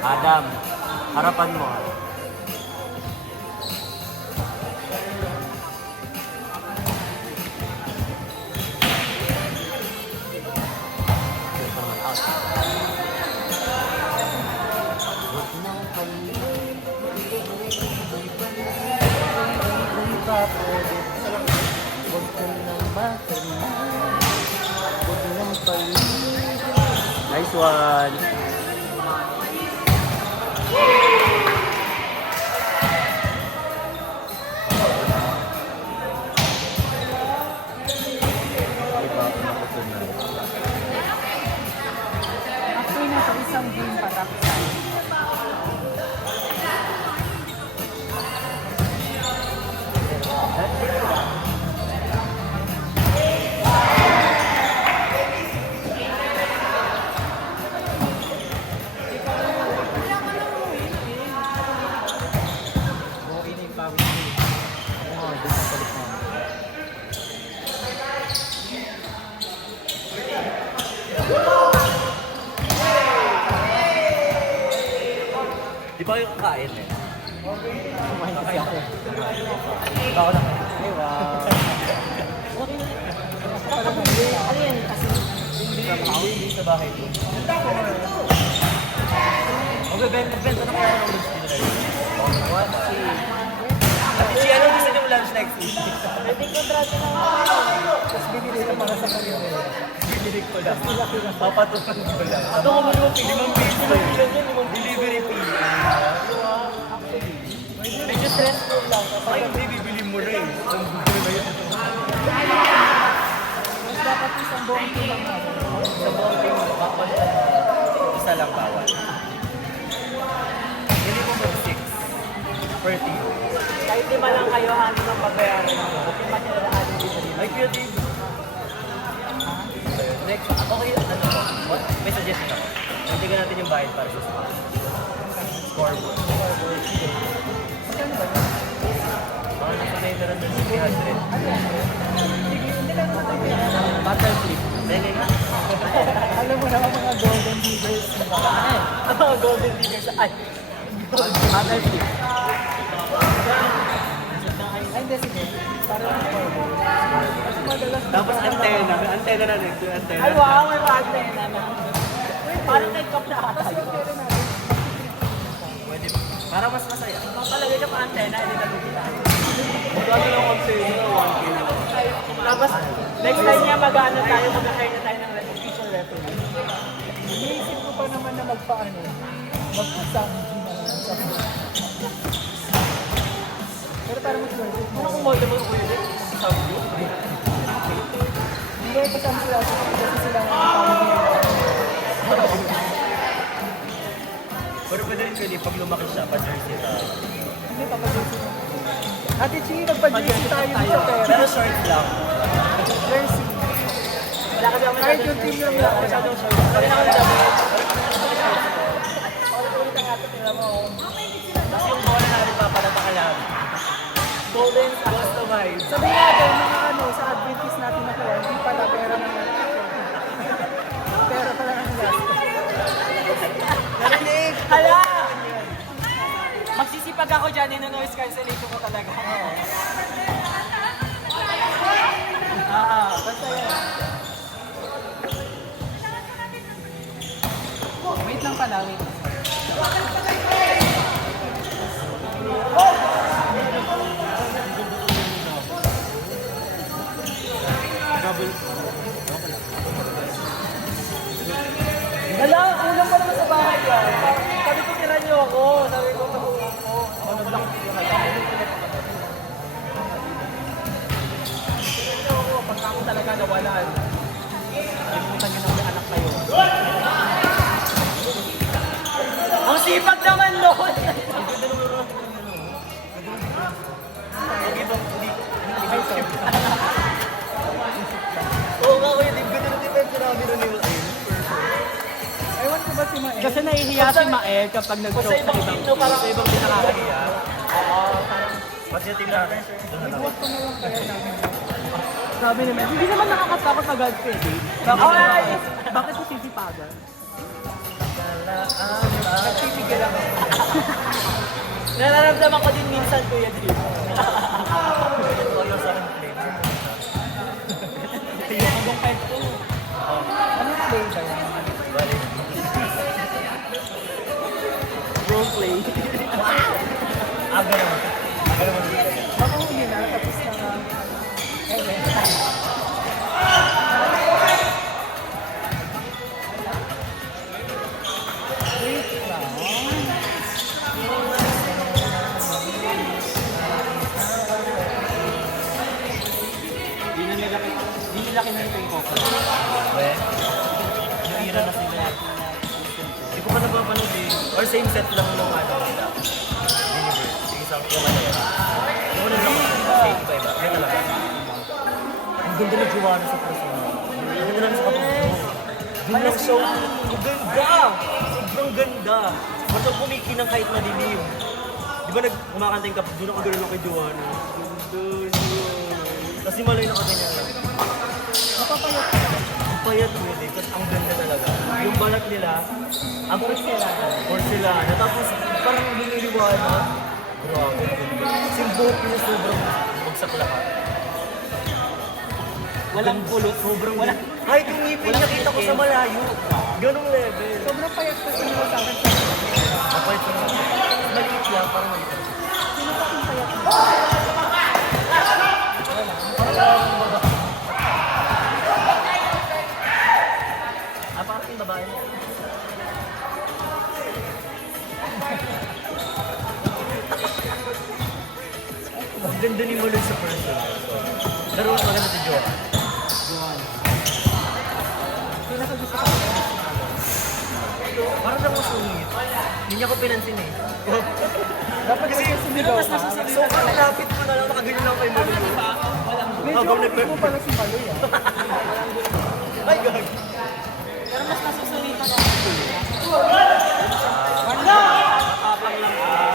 Adam, harapan mo. Nice one. Actually, nasa isang game patapos tayo. Di ba yung kakain eh? Kumain kasi ako. Ako lang. Ay, wow. Ano yan? Kasi Hindi sa bahay ko. Okay, benta na kaya ng lunch dinner. What? Si ano gusto niyo lunch next week? pwede kontrata na ako. Tapos bibili ko para sa kanya. Bibili ko lang. Papatukan ko lang. Ano ko mo naman? 5 piso lang yan. Delivery fee. Medyo stressful lang. Ay, hindi. Bibili mo rin. Mas dapat isang buong team lang ako. Sa buong team, isa lang bawal. Hindi mo mag-6 per team. Kahit 5 lang kayo, hangin ang babayaran mo. Okay pa nila na atin dito. Ay, kuya Dave. Next, okay, ano po? What? May suggestion ako. Nantigan natin yung bayad para sa scoreboard. Magkano ba yun? Mga nasa na yung naran 300. Hindi lang naman tayo. Battle flip. Dahil nga. Alam mo naman mga golden diggers. Mga golden diggers. Ay! Battle flip. Tapos antena. May antena na next. Yung antena. Ay, wow, may antena na. Parang kay Kap na ata yun. Pwede. Para mas masaya. Papalagay ka pa antena, hindi na kita. Magkano lang antena? 1K na lang. Tapos, next time niya mag-ano tayo, mag-hire na tayo ng official referee. Iniisip ko pa naman na magpaano, magpasang sa pero parang mas worth it. Ano kung model mo ko yun? Sabi ko. Hindi ko kasama sila kasi sila ang family. Pero pwede rin pwede pag lumaki siya, pa-jersey tayo. Hindi pa pa-jersey. Ate Chi, nagpa-jersey tayo dito pero Pero short lang. jersey. Wala ka daw Kahit yung team lang lang. masyadong short. Sabi na ko na damit. Ulit ang ato, tingnan mo. Tapos yung bola natin papadata ka lang. Golden Customize. Sabi natin, mga ano, sa Adventist natin na kaya, hindi pala pera ng pera pala ng gasto. Narinig! Hala! Magsisipag ako dyan, ino-noise cancellation ko talaga. Basta yan. Wait lang pala, wait. Hala, ulam pa naman sa bahay yan. Sabi ko, tira niyo ako. Sabi ko, nakuha ko. Ako nag-block ko. Tira ako, pagka ako talaga nawalan. Kalimutan niyo ng may anak kayo. Ang sipag naman noon! Oo nga kuya, di ganda ng defense namin rin yung ayun. Ewan ko ba si Mae? Kasi nahihiya si Mael kapag nag-joke sa ibang team. Parang sa ibang din nakakahiya. Mas yung team natin. Doon na lang. Huwag ko na lang kaya namin. Sabi naman, hindi naman nakakatakot na God pwede. Bakit ko sisipagan? Nagpipigil ako. Nararamdaman ko din minsan, Kuya Drew. Ito yung sa akin flame. Yung hanggang kahit ko. Anong play ba yan? Bali. Role play. Aga naman. Aga naman. Makahuli na, tapos na nga. Wait lang. Hindi nila kinanta yung coco. Well, yung ira na sila. Hindi ko pa napapanood eh. Or same set lang nung ano nila. Universe. Yung isang yung ano yan. Yung ano lang. Same pa iba. Yan talaga. Ang ganda na Joanna sa person. Ang ganda lang sa kapag. Doon lang show. Ang ganda! Sobrang ganda. Ba't ang kumikinang kahit madilim? Di ba kumakanta yung kapag doon ako gano'n lang kay Joanna? Ganda. Kasi maloy na kaganyan lang. Napapayot ka. Ang payat mo yun eh, kasi ang ganda talaga. Yung balat nila, ang porcelana. Tapos parang lumiliwanag. Grabe, ang ganda. Kasi yung buhok niya sobrang bagsak lahat. Walang pulot. Sobrang wala. Kahit yung ngipin nakita ko sa malayo. Ganong level. Sobrang payat kasi nila sa akin. Ang payat ko naman. Maliit lang, parang maliit. Sino pa kung payat mo? Parang yung babae niya. Ang ganda ni Maloy sa person. Pero mas maganda si Joanna. Pinakagusto ko. Parang siyang masungit. Hindi niya ko pinansin eh. Dapat kasi sumigaw ka. So, kalapit mo na lang, nakaganyan lang kay Maloy. Medyo Habang ako mo pala si Maloy ah. Ay, gag.